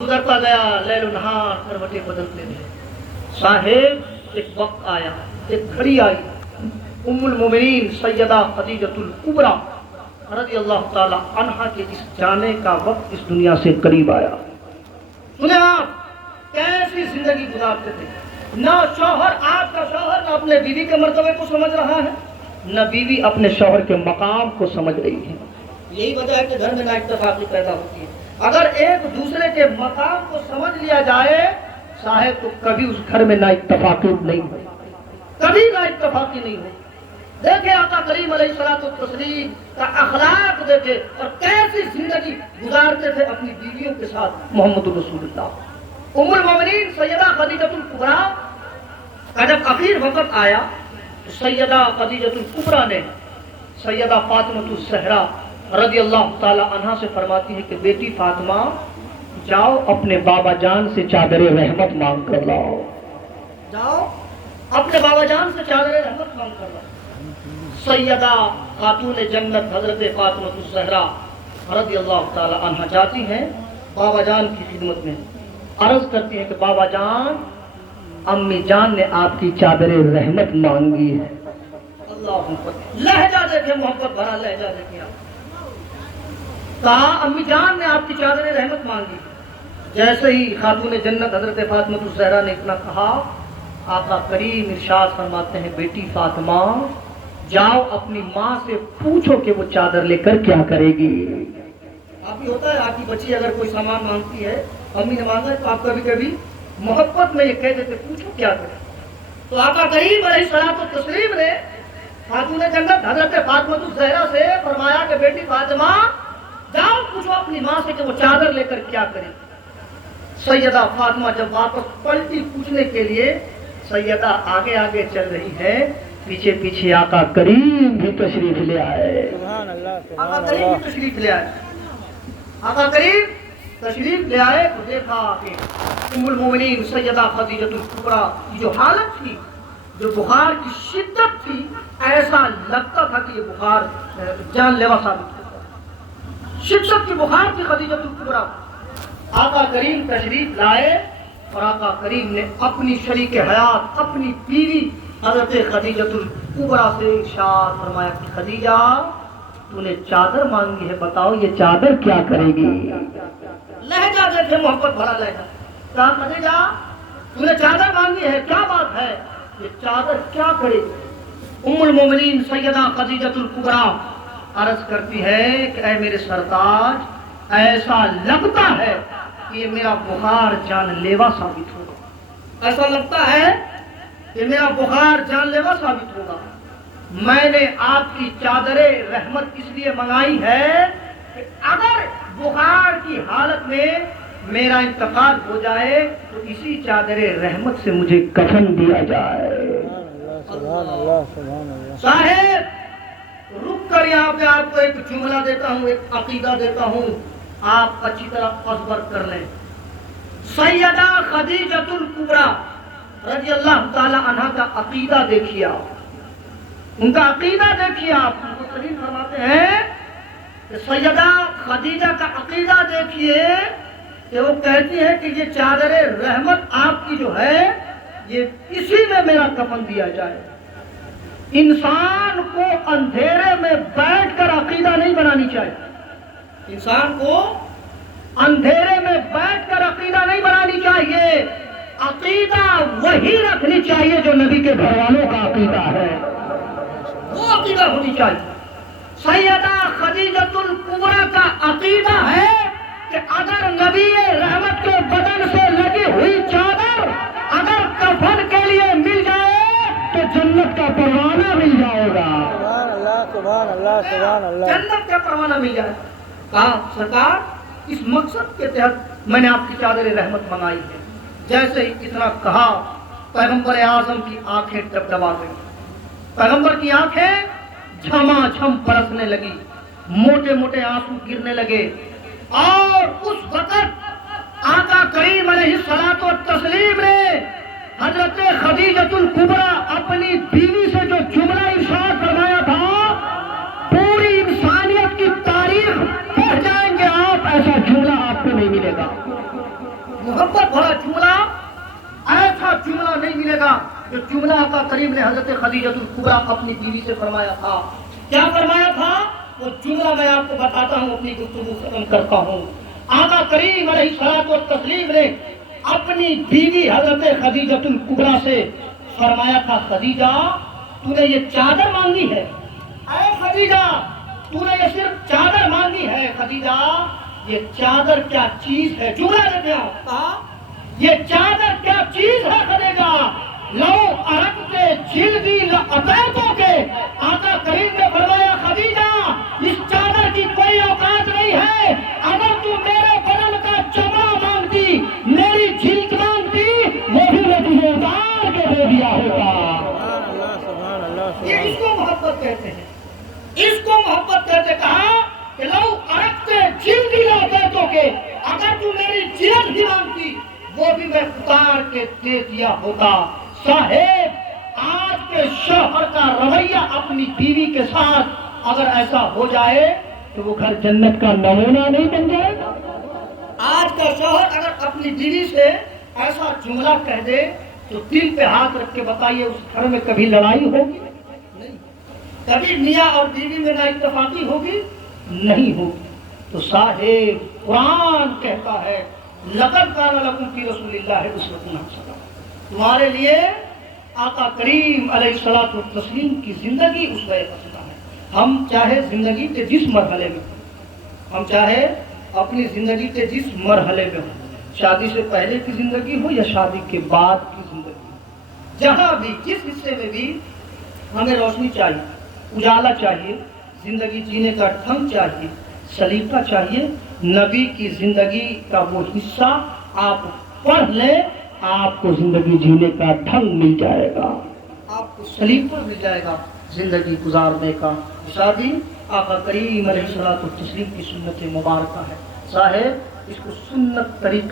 گزرتا گیا لیل و نہار کروٹیں بدلتے رہے. صاحب ایک وقت آیا، ایک گھڑی آئی، ام المومنین سیدہ خدیجۃ الکبریٰ رضی اللہ تعالی عنہا کے اس جانے کا وقت اس دنیا سے قریب آیا. سنیں آپ کیسی زندگی گزارتے تھے. نہ شوہر، آپ کا شوہر نہ اپنے بیوی کے مرتبے کو سمجھ رہا ہے، نہ بیوی اپنے شوہر کے مقام کو سمجھ رہی ہے. یہی وجہ ہے کہ گھر میں نا اتفاقی پیدا ہوتی ہے. اگر ایک دوسرے کے مقام کو سمجھ لیا جائے صاحب تو کبھی اس گھر میں نا اتفاقی نہیں ہو، کبھی نا اتفاقی نہیں ہو. دیکھیں آقا کریم علیہ الصلوۃ والتسلیم کا اخلاق دیکھیں اور کیسی زندگی گزارتے تھے اپنی بیویوں کے ساتھ محمد رسول اللہ. ام المومنین سیدہ خدیجۃ الکبریٰ کا جب اخیر وقت آیا تو سیدہ خدیجۃ الکبریٰ نے سیدہ فاطمہ الزہرا رضی اللہ تعالی عنہا سے فرماتی ہے کہ بیٹی فاطمہ جاؤ اپنے بابا جان سے چادر رحمت مانگ کر لاؤ. جاؤ اپنے بابا جان سے چادر رحمت مانگ کر لاؤ. سیدہ خاتون جنت حضرت فاطمہ الزہرا رضی اللہ تعالی عنہا جاتی ہیں بابا جان کی خدمت میں، عرض کرتی ہیں کہ بابا جان امی جان نے آپ کی چادر رحمت مانگی ہے. اللہ لہجہ دیکھیں، محبت بھرا لہجہ دیکھیں. آپ کہا امی جان نے آپ کی چادر رحمت مانگی. جیسے ہی خاتون جنت حضرت فاطمہ الزہرا نے اتنا کہا آقا کریم ارشاد فرماتے ہیں بیٹی فاطمہ جاؤ اپنی ماں سے پوچھو کہ وہ چادر لے کر کیا کرے گی. آپ ہی ہوتا ہے آپ کی بچی اگر کوئی سامان مانگتی ہے امی نے مانگا تو آپ کبھی کبھی محبت میں یہ کہہ دیتے پوچھو کیا کرے. تو آقا کریم علیہ الصلوۃ والتسلیم نے خاتون جنت حضرت فاطمہ الزہرا سے فرمایا کہ بیٹی فاطمہ جاؤ پوچھو اپنی ماں سے کہ وہ چادر لے کر کیا کرے. سیدہ فاطمہ جب واپس پلٹی پوچھنے کے لیے سیدہ آگے آگے چل رہی ہے، پیچھے پیچھے آقا کریم بھی تشریف لے آئے. آقا کریم بھی تشریف لے آئے. آقا کریم تشریف لے آئے تو دیکھا کہ ام المومنین سیدہ خدیجۃ الکبریٰ کی جو حالت تھی، جو بخار کی شدت تھی، ایسا لگتا تھا کہ یہ بخار جان لیوا ثابت ہوتا. شدت کی بخار تھی خدیجۃ الکبریٰ. آقا کریم تشریف لائے اور آقا کریم نے اپنی شریک حیات اپنی بیوی حضرت خدیجۃ الکبریٰ سے ارشاد فرمایا کہ خدیجہ تو نے چادر مانگی ہے، بتاؤ یہ چادر کیا کرے گی. لہجہ دیکھے محبت بھرا لہجہ. کہا خدیجہ تو نے چادر مانگی ہے، کیا بات ہے، یہ چادر کیا کرے گی. ام المومنین سیدہ خدیجۃ الکبریٰ عرض کرتی ہے کہ اے میرے سرتاج ایسا لگتا ہے کہ یہ میرا بخار جان لیوا ثابت ہوگا. ایسا لگتا ہے کہ میرا بخار جان لیوا ثابت ہوگا. میں نے آپ کی چادر رحمت اس لیے منگائی ہے کہ اگر بخار کی حالت میں میرا انتقال ہو جائے تو اسی چادر رحمت سے مجھے کفن دیا جائے. صاحب رک کر یہاں پہ آپ کو ایک جملہ دیتا ہوں، ایک عقیدہ دیتا ہوں، آپ اچھی طرح تصور کر لیں. سیدہ خدیجۃ الکبریٰ رضی اللہ تعالی عنہا کا عقیدہ دیکھیے. آپ ان کا عقیدہ دیکھیے. آپ مفسرین فرماتے ہیں کہ سیدہ خدیجہ کا عقیدہ دیکھیے کہ وہ کہتی ہے کہ یہ چادر رحمت آپ کی جو ہے یہ اسی میں میرا کفن دیا جائے. انسان کو اندھیرے میں بیٹھ کر عقیدہ نہیں بنانی چاہیے. انسان کو اندھیرے میں بیٹھ کر عقیدہ نہیں بنانی چاہیے. عقیدہ وہی رکھنی چاہیے جو نبی کے گھر والوں کا عقیدہ ہے، وہ عقیدہ ہونی چاہیے. سیدہ خدیجۃ الکبریٰ کا عقیدہ ہے کہ اگر نبی رحمت کے بدن سے لگی ہوئی چادر اگر کفن کے لیے مل جائے تو جنت کا پروانہ مل جائے گا. سبحان اللہ سبحان اللہ. جنت کا پروانہ مل جائے. کہا سرکار اس مقصد کے تحت میں نے آپ کی چادر رحمت منگائی ہے. جیسے ہی اتنا کہا پیغمبر اعظم کی آنکھیں ڈبڈبا گئی. پیغمبر کی آنکھیں جھما جھم برسنے لگی، موٹے موٹے آنسو گرنے لگے. اور اس وقت آقا کریم علیہ الصلوۃ والتسلیم نے حضرت خدیجۃ الکبریٰ اپنی بیوی سے جو جملہ ارشاد فرمایا تھا پوری انسانیت کی تاریخ پڑھ جائیں گے آپ، ایسا جملہ آپ کو نہیں ملے گا. محبت بھرا جملہ ایسا جملہ نہیں ملے گا جو جملہ آقا کریم نے حضرت خدیجہ الکبریٰ اپنی بیوی سے فرمایا تھا. کیا فرمایا تھا وہ جملہ میں آپ کو بتاتا ہوں, اپنی گفتگو ختم کرتا ہوں. آقا کریم علیہ الصلوۃ والتسلیم نے اپنی بیوی حضرت خدیجہ الکبریٰ سے فرمایا تھا, خدیجہ تو نے یہ چادر مانگی ہے, اے خدیجہ تو نے یہ صرف چادر مانگی ہے, خدیجہ یہ چادر کیا چیز ہے, جملہ دیتے ہیں کہا یہ چادر کیا چیز ہے خدیجہ, لو ارکتے جلدی لأتیتو کے. آقا کریم نے فرمایا خدیجہ اس چادر کی کوئی اوقات نہیں ہے, اگر تو میرے بدن کا چمڑا مانگتی, میری جلد مانگتی, وہ بھی میں تجھے اتار کے دے دیا ہوتا. یہ اس کو محبت کہتے ہیں, اس کو محبت کہتے. کہا کہ لو ارکتے جلدی لأتیتو کے, اگر تو میری جلد بھی مانگتی وہ بھی میں اتار کے دے دیا ہوتا. صاحب آج کے شوہر کا رویہ اپنی بیوی کے ساتھ اگر ایسا ہو جائے تو وہ گھر جنت کا نمونہ نہیں بن جائے گا. آج کا شوہر اگر اپنی بیوی سے ایسا جملہ کہہ دے تو دل پہ ہاتھ رکھ کے بتائیے اس گھر میں کبھی لڑائی ہوگی نہیں, کبھی میاں اور بیوی میں نہ اتفاقی ہوگی نہیں ہوگی. تو صاحب قرآن کہتا ہے لقد کان لکم فی رسول اللہ اسوۃ حسنہ, تمہارے لیے آقا کریم علیہ الصلوۃ والتسلیم کی زندگی اسوہ حسنہ ہے. ہم چاہے زندگی کے جس مرحلے میں, ہم چاہے اپنی زندگی کے جس مرحلے میں ہوں, شادی سے پہلے کی زندگی ہو یا شادی کے بعد کی زندگی ہو, جہاں بھی جس حصے میں بھی ہمیں روشنی چاہیے, اجالا چاہیے, زندگی جینے کا ڈھنگ چاہیے, سلیقہ چاہیے. نبی کی زندگی کا وہ حصہ آپ پڑھ لیں, آپ کو زندگی جینے کا ڈھنگ مل جائے گا, آپ کو سلیقہ مل جائے گا زندگی گزارنے کا. شادی آقا کریم علیہ الصلوۃ والتسلیم کی سنت مبارکہ ہے. صاحب اس کو سنت طریقے